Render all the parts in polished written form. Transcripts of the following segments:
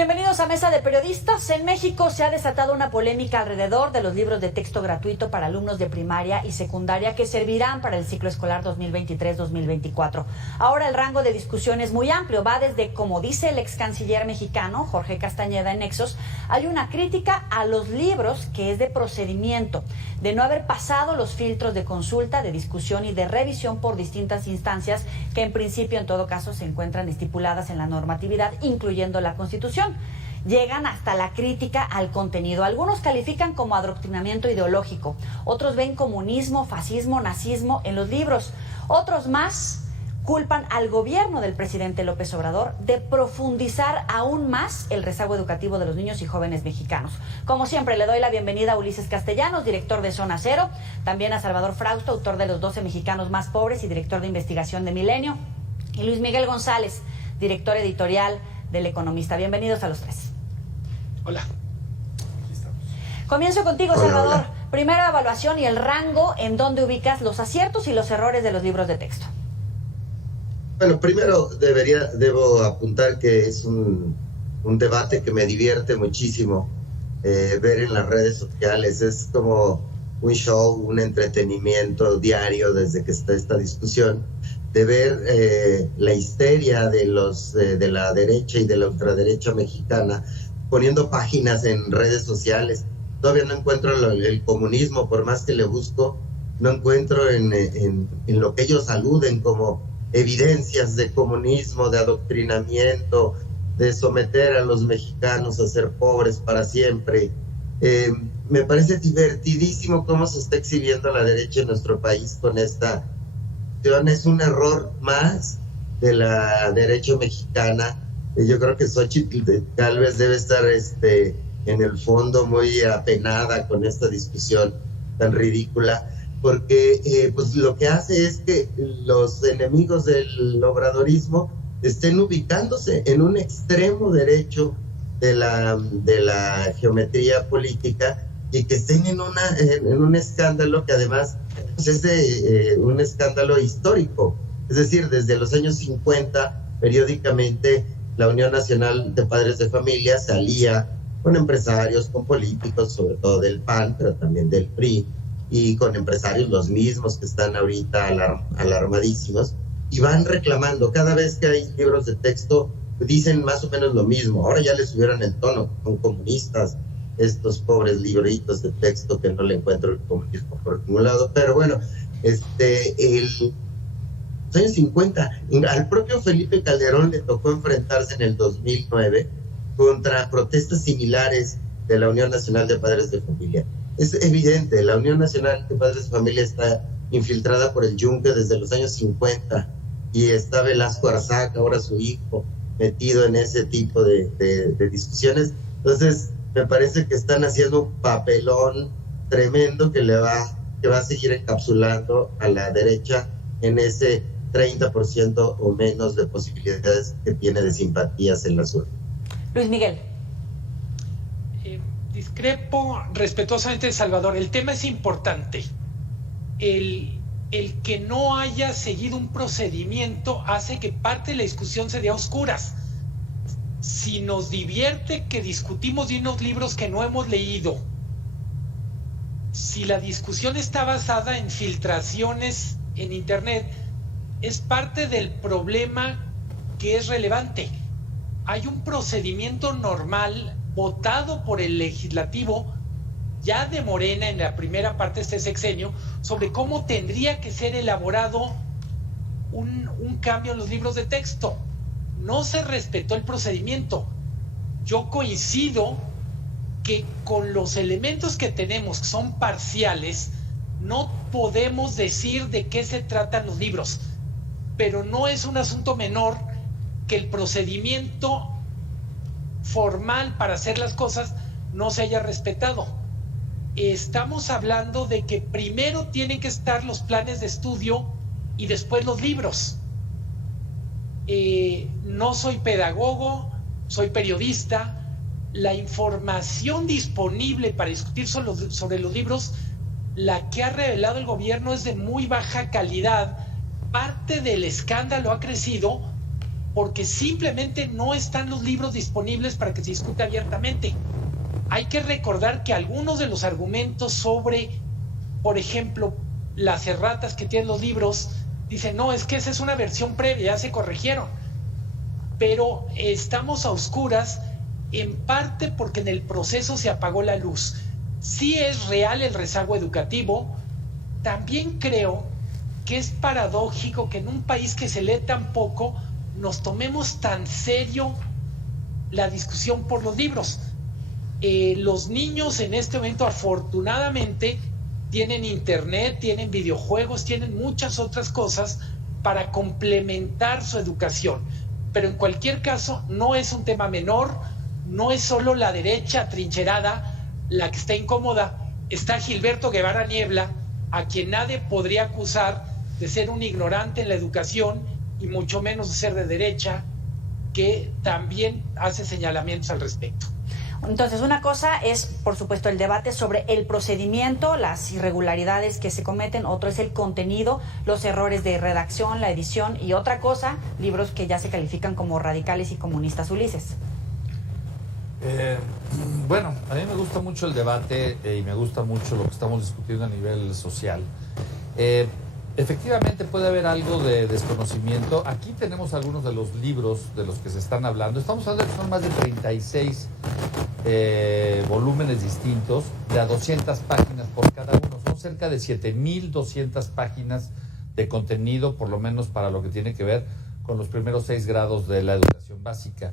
Bienvenidos a Mesa de Periodistas. En México se ha desatado una polémica alrededor de los libros de texto gratuito para alumnos de primaria y secundaria que servirán para el ciclo escolar 2023-2024. Ahora el rango de discusión es muy amplio. Va desde, como dice el ex canciller mexicano Jorge Castañeda en Nexos, hay una crítica a los libros que es de procedimiento, de no haber pasado los filtros de consulta, de discusión y de revisión por distintas instancias que en principio, en todo caso, se encuentran estipuladas en la normatividad, incluyendo la Constitución. Llegan hasta la crítica al contenido. Algunos califican como adoctrinamiento ideológico, otros ven comunismo, fascismo, nazismo en los libros. Otros más culpan al gobierno del presidente López Obrador de profundizar aún más el rezago educativo de los niños y jóvenes mexicanos. Como siempre, le doy la bienvenida a Ulises Castellanos, director de Zona Cero, también a Salvador Frausto, autor de Los 12 mexicanos más pobres y director de investigación de Milenio, y Luis Miguel González, director editorial del Economista. Bienvenidos a los tres. Hola. Comienzo contigo, Salvador. Hola. Primera evaluación y el rango en donde ubicas los aciertos y los errores de los libros de texto. Bueno, primero debo apuntar que es un debate que me divierte muchísimo ver en las redes sociales. Es como un show, un entretenimiento diario desde que está esta discusión, de ver la histeria de la derecha y de la ultraderecha mexicana poniendo páginas en redes sociales. Todavía no encuentro el comunismo, por más que le busco, no encuentro en lo que ellos aluden como evidencias de comunismo, de adoctrinamiento, de someter a los mexicanos a ser pobres para siempre. Me parece divertidísimo cómo se está exhibiendo la derecha en nuestro país con esta. Es un error más de la derecha mexicana. Yo creo que Xochitl Gálvez debe estar en el fondo muy apenada con esta discusión tan ridícula, porque pues lo que hace es que los enemigos del obradorismo estén ubicándose en un extremo derecho de la geometría política y que estén en un escándalo que además pues, es un escándalo histórico. Es decir, desde los años 50, periódicamente, la Unión Nacional de Padres de Familia se alía con empresarios, con políticos, sobre todo del PAN, pero también del PRI, y con empresarios los mismos que están ahorita alarmadísimos, y van reclamando. Cada vez que hay libros de texto, dicen más o menos lo mismo. Ahora ya les subieron el tono, son comunistas, estos pobres libritos de texto que no le encuentro el comunismo por ningún lado. Pero bueno, los años 50, al propio Felipe Calderón le tocó enfrentarse en el 2009 contra protestas similares de la Unión Nacional de Padres de Familia. Es evidente, la Unión Nacional de Padres de Familia está infiltrada por el Yunque desde los años 50 y está Velasco Arzac, ahora su hijo, metido en ese tipo de discusiones. Entonces, me parece que están haciendo un papelón tremendo que va a seguir encapsulando a la derecha en ese 30% o menos de posibilidades que tiene de simpatías en la suerte. Luis Miguel. Discrepo respetuosamente de Salvador. El tema es importante. El que no haya seguido un procedimiento hace que parte de la discusión se dé a oscuras. Si nos divierte que discutimos de unos libros que no hemos leído, si la discusión está basada en filtraciones en internet, es parte del problema que es relevante. Hay un procedimiento normal votado por el legislativo ya de Morena en la primera parte de este sexenio sobre cómo tendría que ser elaborado un cambio en los libros de texto. No se respetó el procedimiento. Yo coincido que con los elementos que tenemos, que son parciales, no podemos decir de qué se tratan los libros, pero no es un asunto menor que el procedimiento formal para hacer las cosas no se haya respetado. Estamos hablando de que primero tienen que estar los planes de estudio y después los libros. No soy pedagogo, soy periodista. La información disponible para discutir sobre los libros, la que ha revelado el gobierno, es de muy baja calidad. Parte del escándalo ha crecido porque simplemente no están los libros disponibles para que se discute abiertamente. Hay que recordar que algunos de los argumentos sobre, por ejemplo, las erratas que tienen los libros, dicen, no, es que esa es una versión previa, ya se corrigieron. Pero estamos a oscuras, en parte porque en el proceso se apagó la luz. Sí es real el rezago educativo. También creo que es paradójico que en un país que se lee tan poco, nos tomemos tan serio la discusión por los libros. Los niños en este momento, afortunadamente, tienen internet, tienen videojuegos, tienen muchas otras cosas para complementar su educación. Pero en cualquier caso, no es un tema menor, no es solo la derecha trincherada la que está incómoda. Está Gilberto Guevara Niebla, a quien nadie podría acusar de ser un ignorante en la educación y mucho menos de ser de derecha, que también hace señalamientos al respecto. Entonces, una cosa es, por supuesto, el debate sobre el procedimiento, las irregularidades que se cometen, otro es el contenido, los errores de redacción, la edición, y otra cosa, libros que ya se califican como radicales y comunistas. Ulises. Bueno, a mí me gusta mucho el debate y me gusta mucho lo que estamos discutiendo a nivel social. Efectivamente puede haber algo de desconocimiento. Aquí tenemos algunos de los libros de los que se están hablando. Estamos hablando de que son más de 36 volúmenes distintos, de a 200 páginas por cada uno. Son cerca de 7,200 páginas de contenido, por lo menos para lo que tiene que ver con los primeros 6 grados de la educación básica.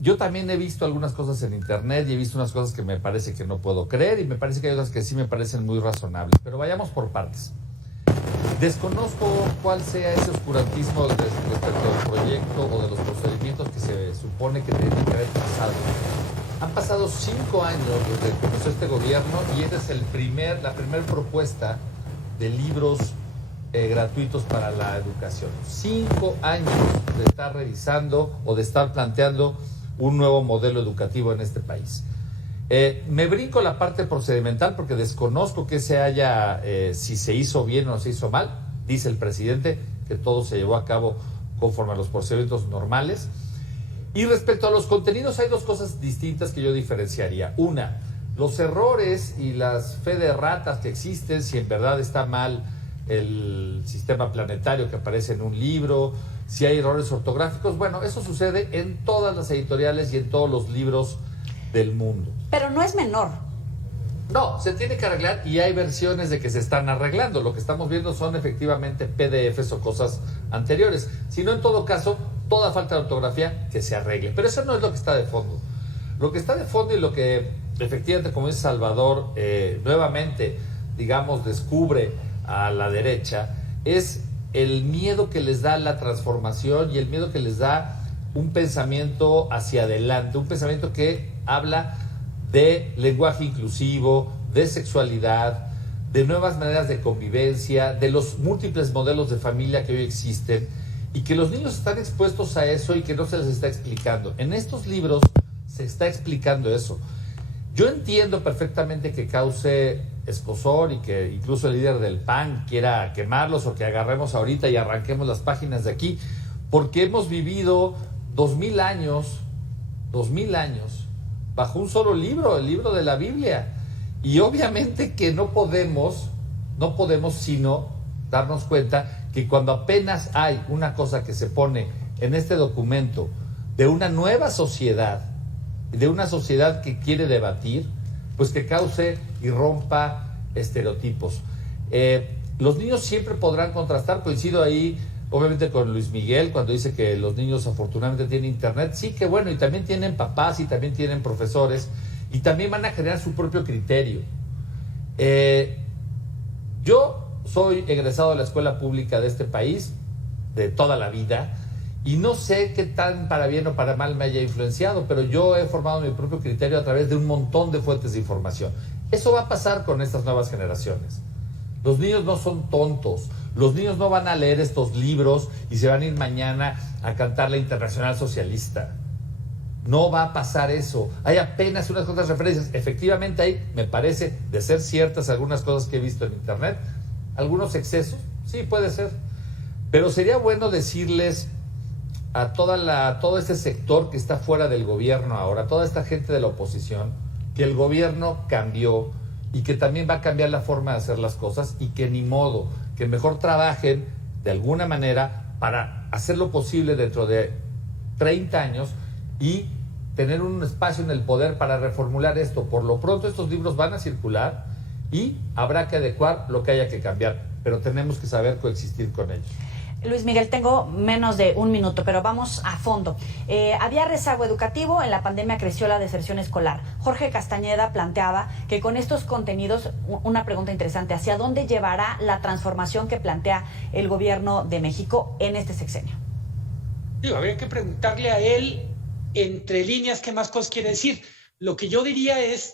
Yo también he visto algunas cosas en internet y he visto unas cosas que me parece que no puedo creer y me parece que hay otras que sí me parecen muy razonables. Pero vayamos por partes. Desconozco cuál sea ese oscurantismo respecto al proyecto o de los procedimientos que se supone que tienen que haber pasado. Han pasado 5 años desde que comenzó este gobierno y esta es la primera propuesta de libros gratuitos para la educación. 5 años de estar revisando o de estar planteando un nuevo modelo educativo en este país. Me brinco la parte procedimental porque desconozco que si se hizo bien o no se hizo mal. Dice el presidente que todo se llevó a cabo conforme a los procedimientos normales. Y respecto a los contenidos hay 2 cosas distintas que yo diferenciaría. Una, los errores y las fe de ratas que existen, si en verdad está mal el sistema planetario que aparece en un libro, si hay errores ortográficos. Bueno, eso sucede en todas las editoriales y en todos los libros del mundo. Pero no es menor. No, se tiene que arreglar y hay versiones de que se están arreglando. Lo que estamos viendo son efectivamente PDFs o cosas anteriores. Si no, en todo caso, toda falta de ortografía que se arregle. Pero eso no es lo que está de fondo. Lo que está de fondo y lo que efectivamente, como dice Salvador, nuevamente, digamos, descubre a la derecha, es el miedo que les da la transformación y el miedo que les da un pensamiento hacia adelante, un pensamiento que habla de lenguaje inclusivo, de sexualidad, de nuevas maneras de convivencia, de los múltiples modelos de familia que hoy existen y que los niños están expuestos a eso y que no se les está explicando. En estos libros se está explicando eso. Yo entiendo perfectamente que cause escozor y que incluso el líder del PAN quiera quemarlos o que agarremos ahorita y arranquemos las páginas de aquí, porque hemos vivido 2000 años bajo un solo libro, el libro de la Biblia. Y obviamente que no podemos sino darnos cuenta que cuando apenas hay una cosa que se pone en este documento de una nueva sociedad, de una sociedad que quiere debatir, pues que cause y rompa estereotipos. Los niños siempre podrán contrastar, coincido ahí obviamente con Luis Miguel cuando dice que los niños afortunadamente tienen internet. Sí, que bueno, y también tienen papás y también tienen profesores y también van a generar su propio criterio. Yo soy egresado de la escuela pública de este país de toda la vida y no sé qué tan para bien o para mal me haya influenciado, pero yo he formado mi propio criterio a través de un montón de fuentes de información. Eso va a pasar con estas nuevas generaciones. Los niños no son tontos. Los niños no van a leer estos libros y se van a ir mañana a cantar la Internacional Socialista. No va a pasar eso. Hay apenas unas cuantas referencias. Efectivamente hay, me parece, de ser ciertas algunas cosas que he visto en internet. Algunos excesos, sí, puede ser. Pero sería bueno decirles a todo ese sector que está fuera del gobierno ahora, toda esta gente de la oposición, que el gobierno cambió y que también va a cambiar la forma de hacer las cosas y que ni modo, que mejor trabajen de alguna manera para hacer lo posible dentro de 30 años y tener un espacio en el poder para reformular esto. Por lo pronto estos libros van a circular y habrá que adecuar lo que haya que cambiar, pero tenemos que saber coexistir con ellos. Luis Miguel, tengo menos de un minuto, pero vamos a fondo. Había rezago educativo, en la pandemia creció la deserción escolar. Jorge Castañeda planteaba que con estos contenidos, una pregunta interesante, ¿hacia dónde llevará la transformación que plantea el gobierno de México en este sexenio? Digo, habría que preguntarle a él, entre líneas, qué más cosas quiere decir. Lo que yo diría es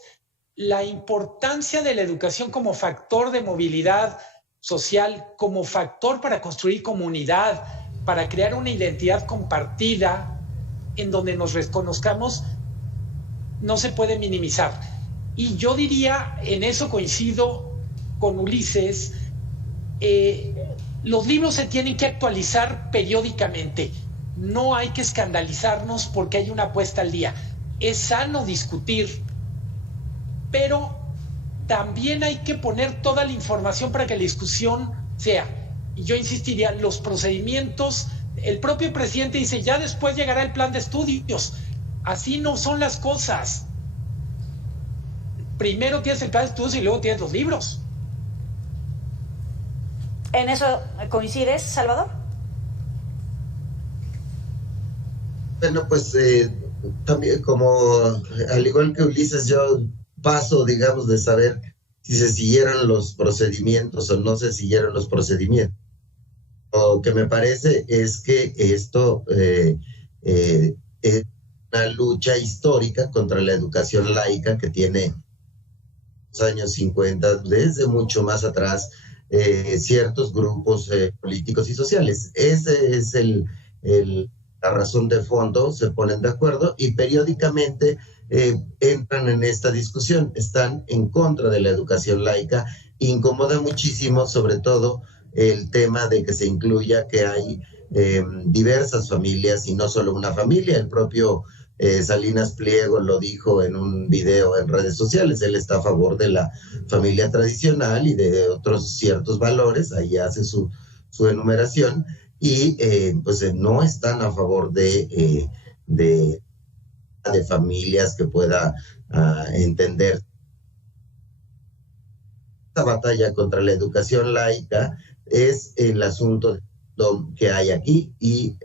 la importancia de la educación como factor de movilidad social, como factor para construir comunidad, para crear una identidad compartida en donde nos reconozcamos, no se puede minimizar. Y yo diría, en eso coincido con Ulises, los libros se tienen que actualizar periódicamente. No hay que escandalizarnos porque hay una puesta al día. Es sano discutir, pero también hay que poner toda la información para que la discusión sea. Y yo insistiría, los procedimientos, el propio presidente dice, ya después llegará el plan de estudios. Así no son las cosas. Primero tienes el plan de estudios y luego tienes los libros. ¿En eso coincides, Salvador? Bueno, pues también al igual que Ulises, yo paso, digamos, de saber si se siguieron los procedimientos o no se siguieron los procedimientos. Lo que me parece es que esto es una lucha histórica contra la educación laica que tiene los años 50, desde mucho más atrás, ciertos grupos políticos y sociales. Ese es la razón de fondo, se ponen de acuerdo y periódicamente entran en esta discusión, están en contra de la educación laica. Incomoda muchísimo, sobre todo, el tema de que se incluya que hay diversas familias y no solo una familia. El propio Salinas Pliego lo dijo en un video en redes sociales, él está a favor de la familia tradicional y de otros ciertos valores, ahí hace su enumeración, y pues no están a favor de familias que pueda entender. Esta batalla contra la educación laica es el asunto que hay aquí y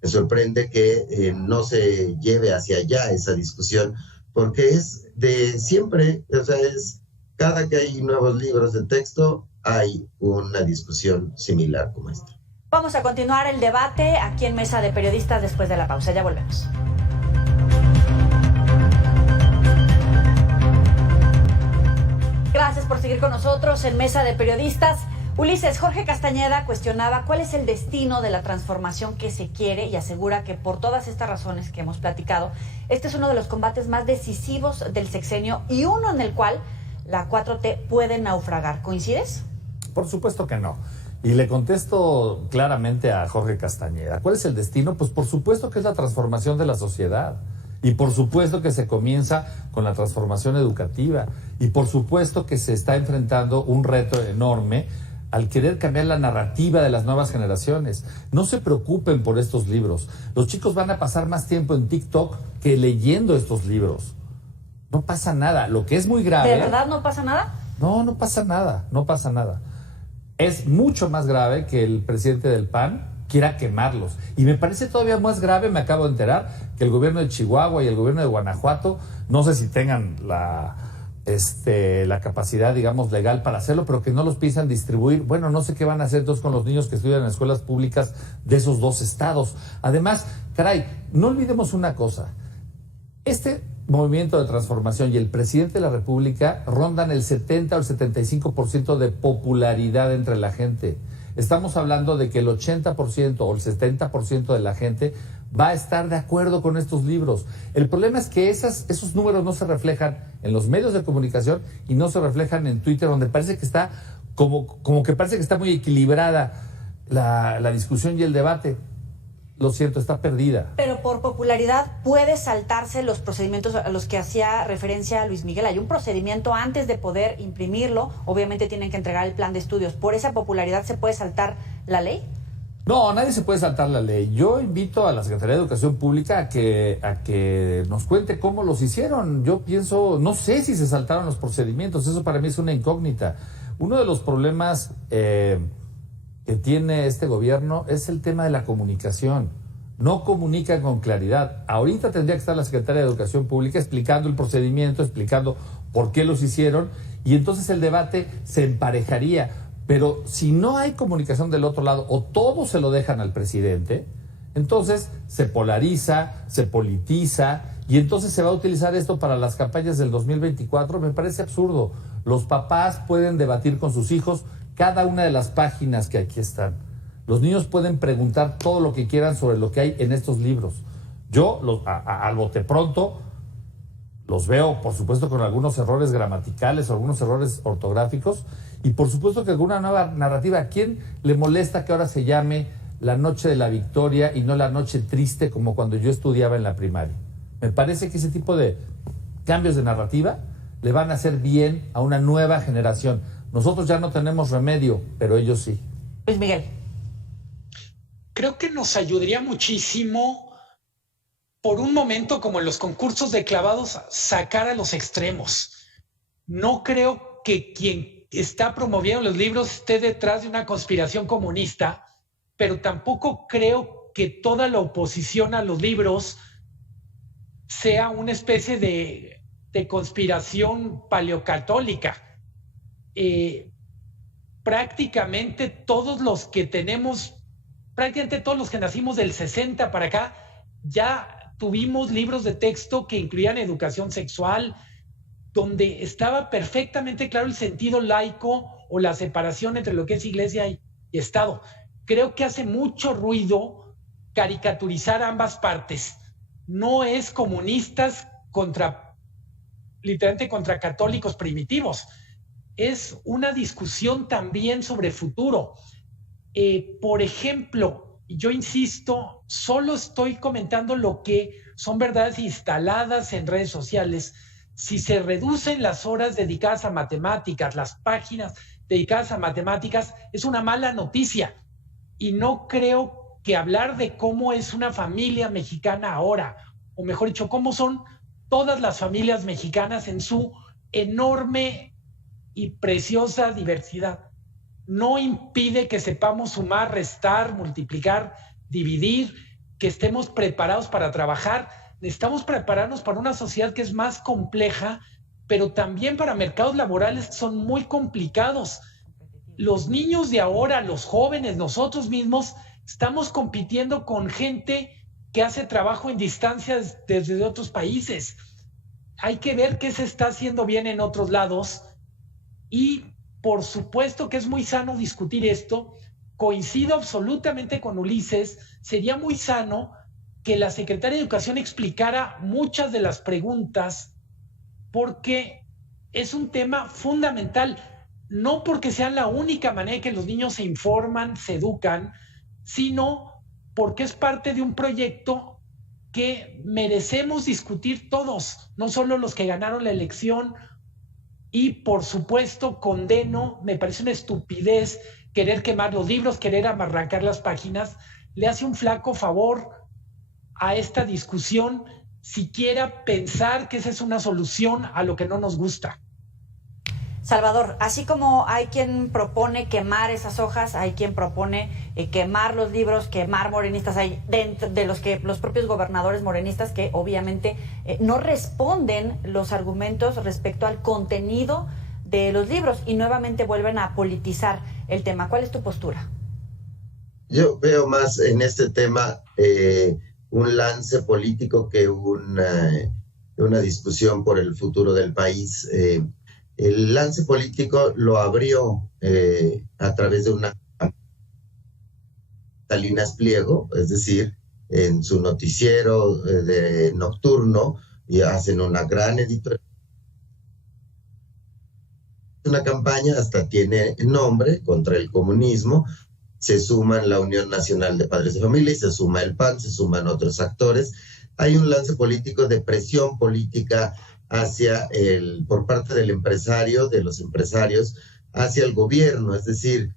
me sorprende que no se lleve hacia allá esa discusión, porque es de siempre, o sea, es cada que hay nuevos libros de texto hay una discusión similar como esta. Vamos a continuar el debate aquí en Mesa de Periodistas después de la pausa. Ya volvemos. Gracias por seguir con nosotros en Mesa de Periodistas. Ulises, Jorge Castañeda cuestionaba cuál es el destino de la transformación que se quiere y asegura que por todas estas razones que hemos platicado, este es uno de los combates más decisivos del sexenio y uno en el cual la 4T puede naufragar. ¿Coincides? Por supuesto que no. Y le contesto claramente a Jorge Castañeda. ¿Cuál es el destino? Pues por supuesto que es la transformación de la sociedad. Y por supuesto que se comienza con la transformación educativa. Y por supuesto que se está enfrentando un reto enorme al querer cambiar la narrativa de las nuevas generaciones. No se preocupen por estos libros. Los chicos van a pasar más tiempo en TikTok que leyendo estos libros. No pasa nada. Lo que es muy grave... ¿De verdad no pasa nada? No, no pasa nada. No pasa nada. Es mucho más grave que el presidente del PAN quiera quemarlos. Y me parece todavía más grave, me acabo de enterar, que el gobierno de Chihuahua y el gobierno de Guanajuato, no sé si tengan la capacidad, digamos, legal para hacerlo, pero que no los piensan distribuir. Bueno, no sé qué van a hacer entonces con los niños que estudian en escuelas públicas de esos dos estados. Además, caray, no olvidemos una cosa. Este movimiento de transformación y el presidente de la República rondan el 70 o el 75% de popularidad entre la gente. Estamos hablando de que el 80% o el 70% de la gente va a estar de acuerdo con estos libros. El problema es que esos números no se reflejan en los medios de comunicación y no se reflejan en Twitter, donde parece que está como que parece que está muy equilibrada la discusión y el debate. lo siento, está perdida. Pero por popularidad puede saltarse los procedimientos a los que hacía referencia Luis Miguel. Hay un procedimiento antes de poder imprimirlo. Obviamente tienen que entregar el plan de estudios. ¿Por esa popularidad se puede saltar la ley? No, nadie se puede saltar la ley. Yo invito a la Secretaría de Educación Pública a que nos cuente cómo los hicieron. Yo pienso, no sé si se saltaron los procedimientos. Eso para mí es una incógnita. Uno de los problemas que tiene este gobierno es el tema de la comunicación. No comunica con claridad. Ahorita tendría que estar la Secretaría de Educación Pública explicando el procedimiento, explicando por qué los hicieron, y entonces el debate se emparejaría. Pero si no hay comunicación del otro lado, o todo se lo dejan al presidente, entonces se polariza, se politiza, y entonces se va a utilizar esto para las campañas del 2024. Me parece absurdo. Los papás pueden debatir con sus hijos cada una de las páginas que aquí están. Los niños pueden preguntar todo lo que quieran sobre lo que hay en estos libros. Yo, al bote pronto, los veo, por supuesto, con algunos errores gramaticales o algunos errores ortográficos, y por supuesto que alguna nueva narrativa. ¿A quién le molesta que ahora se llame La Noche de la Victoria y no La Noche Triste como cuando yo estudiaba en la primaria? Me parece que ese tipo de cambios de narrativa le van a hacer bien a una nueva generación. Nosotros ya no tenemos remedio, pero ellos sí. Luis Miguel. Creo que nos ayudaría muchísimo, por un momento, como en los concursos de clavados, sacar a los extremos. No creo que quien está promoviendo los libros esté detrás de una conspiración comunista, pero tampoco creo que toda la oposición a los libros sea una especie de conspiración paleocatólica. Prácticamente todos los que nacimos del 60 para acá, ya tuvimos libros de texto que incluían educación sexual, donde estaba perfectamente claro el sentido laico o la separación entre lo que es iglesia y Estado. Creo que hace mucho ruido caricaturizar ambas partes. No es comunistas literalmente contra católicos primitivos. Es una discusión también sobre futuro. Por ejemplo, yo insisto, solo estoy comentando lo que son verdades instaladas en redes sociales. Si se reducen las horas dedicadas a matemáticas, las páginas dedicadas a matemáticas, es una mala noticia. Y no creo que hablar de cómo es una familia mexicana ahora, o mejor dicho, cómo son todas las familias mexicanas en su enorme y preciosa diversidad, no impide que sepamos sumar, restar, multiplicar, dividir, que estemos preparados para trabajar. Necesitamos prepararnos para una sociedad que es más compleja, pero también para mercados laborales que son muy complicados. Los niños de ahora, los jóvenes, nosotros mismos, estamos compitiendo con gente que hace trabajo en distancia desde otros países. Hay que ver qué se está haciendo bien en otros lados, y por supuesto que es muy sano discutir esto. Coincido absolutamente con Ulises. Sería muy sano que la Secretaría de Educación explicara muchas de las preguntas, porque es un tema fundamental, no porque sea la única manera en que los niños se informan, se educan, sino porque es parte de un proyecto que merecemos discutir todos, no solo los que ganaron la elección. Y por supuesto condeno, me parece una estupidez querer quemar los libros, querer arrancar las páginas. Le hace un flaco favor a esta discusión siquiera pensar que esa es una solución a lo que no nos gusta. Salvador, así como hay quien propone quemar esas hojas, hay quien propone quemar los libros, quemar morenistas, hay dentro de los propios gobernadores morenistas que obviamente no responden los argumentos respecto al contenido de los libros y nuevamente vuelven a politizar el tema. ¿Cuál es tu postura? Yo veo más en este tema un lance político que una discusión por el futuro del país. El lance político lo abrió a través de una Salinas Pliego, es decir, en su noticiero de nocturno, y hacen una gran editorial. Una campaña, hasta tiene nombre, contra el comunismo, se suman la Unión Nacional de Padres de Familia y se suma el PAN, se suman otros actores. Hay un lance político de presión política por parte del empresario, de los empresarios, hacia el gobierno, es decir,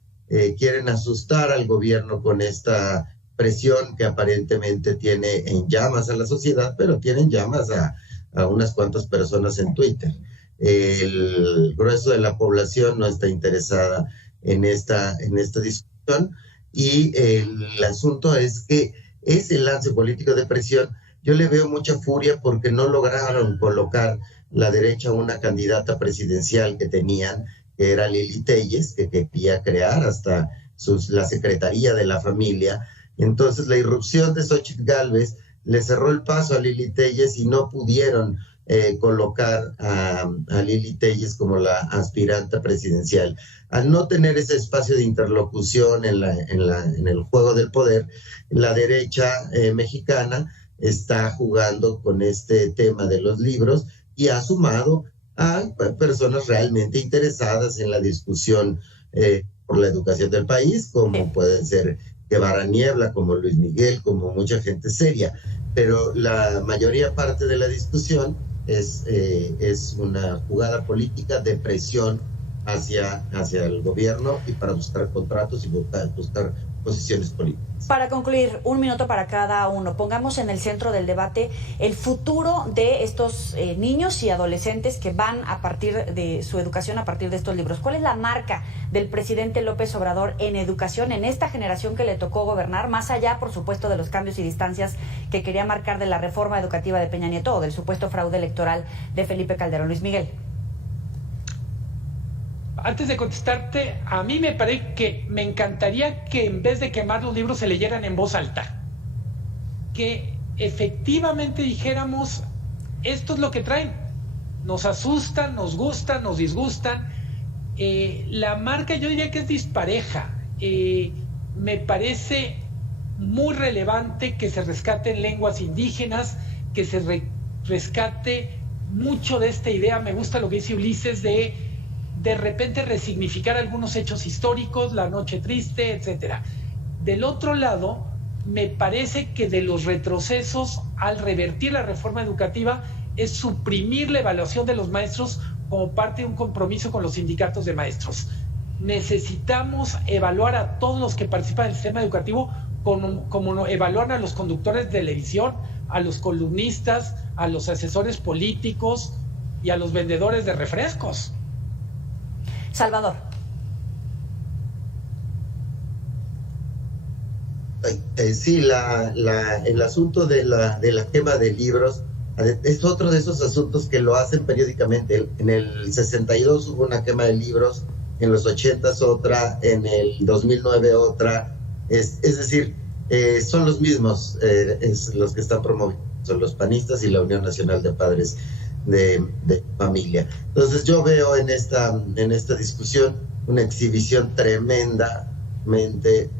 quieren asustar al gobierno con esta presión que aparentemente tiene en llamas a la sociedad, pero tienen llamas a unas cuantas personas en Twitter. El grueso de la población no está interesada en esta discusión, y el asunto es que ese lance político de presión, yo le veo mucha furia porque no lograron colocar la derecha una candidata presidencial que tenían, que era Lili Téllez, que quería crear hasta la Secretaría de la Familia. Entonces la irrupción de Xóchitl Gálvez le cerró el paso a Lili Téllez y no pudieron colocar a Lili Téllez como la aspirante presidencial. Al no tener ese espacio de interlocución en el juego del poder, la derecha mexicana está jugando con este tema de los libros y ha sumado a personas realmente interesadas en la discusión por la educación del país, como pueden ser Guevara Niebla, como Luis Miguel, como mucha gente seria. Pero la mayoría parte de la discusión es una jugada política de presión hacia el gobierno y para buscar contratos y buscar posiciones políticas. Para concluir, 1 minuto para cada uno. Pongamos en el centro del debate el futuro de estos niños y adolescentes que van a partir de su educación a partir de estos libros. ¿Cuál es la marca del presidente López Obrador en educación en esta generación que le tocó gobernar, más allá, por supuesto, de los cambios y distancias que quería marcar de la reforma educativa de Peña Nieto o del supuesto fraude electoral de Felipe Calderón? Luis Miguel. Antes de contestarte, a mí me parece que me encantaría que en vez de quemar los libros se leyeran en voz alta. Que efectivamente dijéramos, esto es lo que traen. Nos asustan, nos gustan, nos disgustan. La marca yo diría que es dispareja. Me parece muy relevante que se rescaten lenguas indígenas, que se rescate mucho de esta idea. Me gusta lo que dice Ulises de repente resignificar algunos hechos históricos, la noche triste, etcétera. Del otro lado, me parece que de los retrocesos al revertir la reforma educativa es suprimir la evaluación de los maestros como parte de un compromiso con los sindicatos de maestros. Necesitamos evaluar a todos los que participan del sistema educativo como evaluar a los conductores de televisión, a los columnistas, a los asesores políticos y a los vendedores de refrescos. Salvador. Sí, el asunto de la quema de libros es otro de esos asuntos que lo hacen periódicamente. En el 62 hubo una quema de libros, en los 80s otra, en el 2009 otra. Es decir, son los mismos los que están promoviendo, son los panistas y la Unión Nacional de Padres de Familia. Entonces yo veo en esta discusión una exhibición tremendamente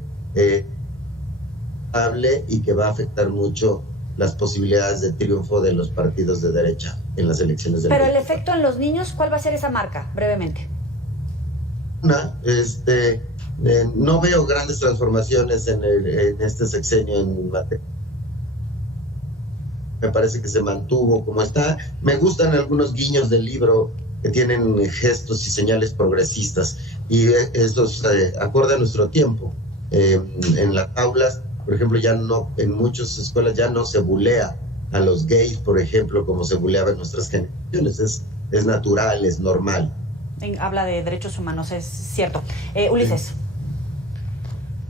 hable y que va a afectar mucho las posibilidades de triunfo de los partidos de derecha en las elecciones del Pero el efecto en los niños, ¿cuál va a ser esa marca? Brevemente. No veo grandes transformaciones en este sexenio en materia. Me parece que se mantuvo como está. Me gustan algunos guiños del libro que tienen gestos y señales progresistas y estos acorde a nuestro tiempo. En las aulas, por ejemplo, ya no, en muchas escuelas ya no se bulea a los gays, por ejemplo, como se buleaba en nuestras generaciones. Es natural, es normal. Habla de derechos humanos, es cierto. Ulises. Sí.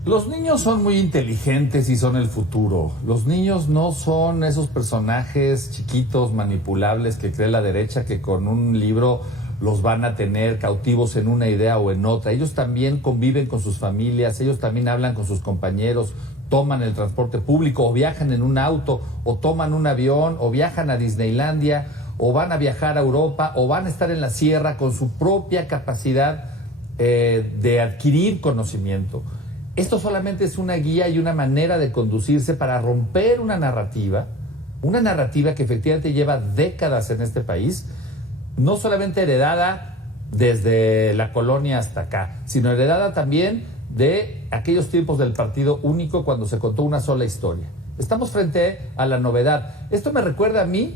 Los niños son muy inteligentes y son el futuro. Los niños no son esos personajes chiquitos, manipulables que cree la derecha que con un libro los van a tener cautivos en una idea o en otra. Ellos también conviven con sus familias, ellos también hablan con sus compañeros, toman el transporte público o viajan en un auto o toman un avión o viajan a Disneylandia o van a viajar a Europa o van a estar en la sierra con su propia capacidad de adquirir conocimiento. Esto solamente es una guía y una manera de conducirse para romper una narrativa que efectivamente lleva décadas en este país, no solamente heredada desde la colonia hasta acá, sino heredada también de aquellos tiempos del partido único cuando se contó una sola historia. Estamos frente a la novedad. Esto me recuerda a mí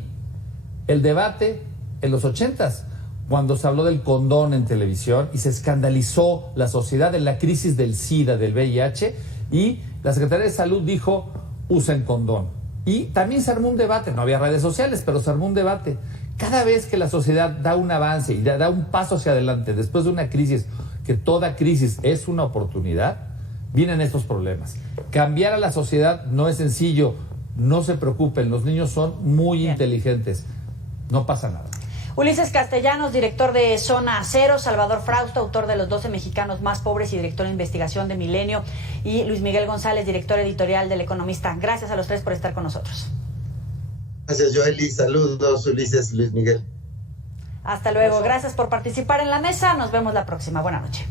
el debate en los 80s, cuando se habló del condón en televisión y se escandalizó la sociedad en la crisis del SIDA, del VIH, y la Secretaría de Salud dijo, usen condón. Y también se armó un debate, no había redes sociales, pero se armó un debate. Cada vez que la sociedad da un avance y da un paso hacia adelante después de una crisis, que toda crisis es una oportunidad, vienen estos problemas. Cambiar a la sociedad no es sencillo, no se preocupen, los niños son muy inteligentes, no pasa nada. Ulises Castellanos, director de Zona Cero, Salvador Frausto, autor de Los 12 mexicanos más pobres y director de investigación de Milenio, y Luis Miguel González, director editorial del Economista. Gracias a los tres por estar con nosotros. Gracias, Joely. Saludos, Ulises, Luis Miguel. Hasta luego. Gracias por participar en la mesa. Nos vemos la próxima. Buenas noches.